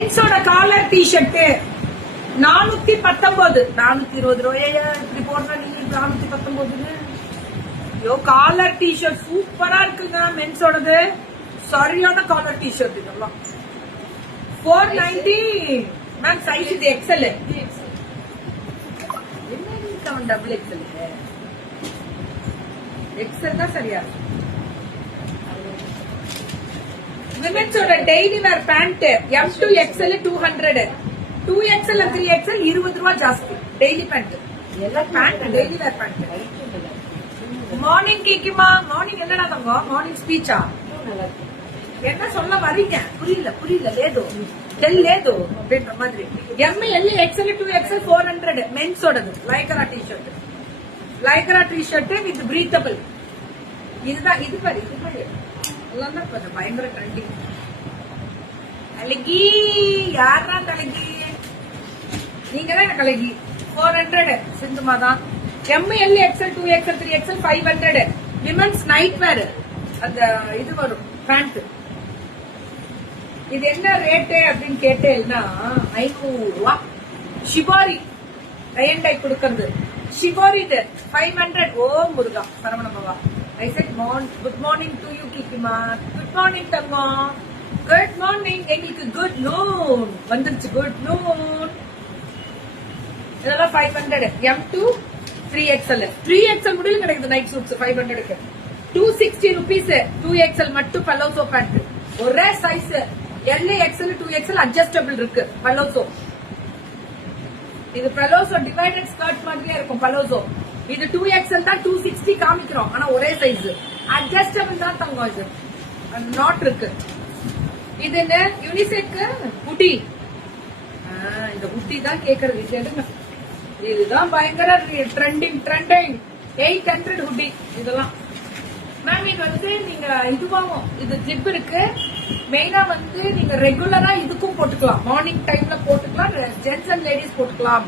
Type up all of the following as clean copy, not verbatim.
ஜென்ஸோட collar T shirt 419 420 ரூபாயா இப்படி போடுற நீங்க 419 யோ காலர் டிஷர்ட் சூப்பரா இருக்குங்க மென்ஸோடது சரியான காலர் டிஷர்ட் இதெல்லாம் 490 மேம் சைஸ் இது எக்ஸ்எல் என்ன டபுள் எக்ஸ்எல் எக்ஸ்எல் தான் சரியா விமென்ஸோட daily wear pant M2 XL 200 2XL 3XL 20 ரூபாய் ஜாஸ்தி டெய்லி பேண்ட் எல்லாம் pant daily wear pant morning கேக்குமா மார்னிங் என்னடா தங்க மார்னிங் ஸ்பீச்சா என்ன சொல்ல வரீங்க புரியல லேதோ லேதோ அப்படின்ற மாதிரி ML XL 2XL 400 மென்ஸோடது லைக்ரா டிஷர்ட் வித் பிரீத்தபிள் இதுதான் இது பாரு பயங்கர ட்ரெண்டிங் கலகி யாரா கலகி நீங்க தான் கலகி 400 சிந்துமா தான் ML XL 2XL 3XL 500 women's night வேர் அந்த இது வரும் பேண்ட் இது என்ன ரேட்டு அப்படின்னு கேட்டேன்னா 500 ரூபாய் ஷிபாரி டை கொடுக்கறது ஷிபாரி இது 500 ஓ முருகா Saravanabhava I said good morning to you Kikima. Good morning Tanga. Good morning. எங்களுக்கு good noon. வந்துருச்சு good noon. இதெல்லாம் 500. M2 3XL. 3XL முடியல கிடைக்குது நைட் சூட்ஸ் 500 க்கு. 260 rupees 2XL மட்டும் பலோசோ பேண்ட். ஒரே size LA XL 2XL adjustable இருக்கு பலோசோ. இது பலோசோ டிவைடட் ஸ்கர்ட் மாதிரியே இருக்கும் பலோசோ. இது 2XL தான் 260 காமிக்கிறோம் ஆனா ஒரே சைஸ் அட்ஜஸ்டபிள் தான் தங்கம் இது நாட் இருக்கு இது என்ன யூனிசெக் ஹுடி இந்த ஹுடி தான் கேக்குறது கேளுங்க இதுதான் பயங்கர ட்ரெண்டிங் 800 ஹுடி இதெல்லாம் மேம் இது வந்து நீங்க இதுவாகும் இது ஜிப் இருக்கு மெயினா வந்து நீங்க ரெகுலரா இதுக்கும் போட்டுக்கலாம் மார்னிங் டைம்ல போட்டுக்கலாம் ஜென்ஸ் அண்ட் லேடிஸ் போட்டுக்கலாம்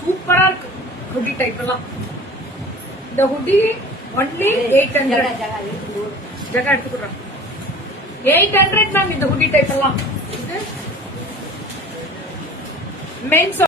சூப்பரா இருக்கு ஹுடி டைப் எல்லாம் இந்த ஹுடி ஒன்லி 800 ஜகா எடுத்துக்கிறோம் 800 மேம் இந்த ஹுடி டைப் எல்லாம் இது மென்ஸ்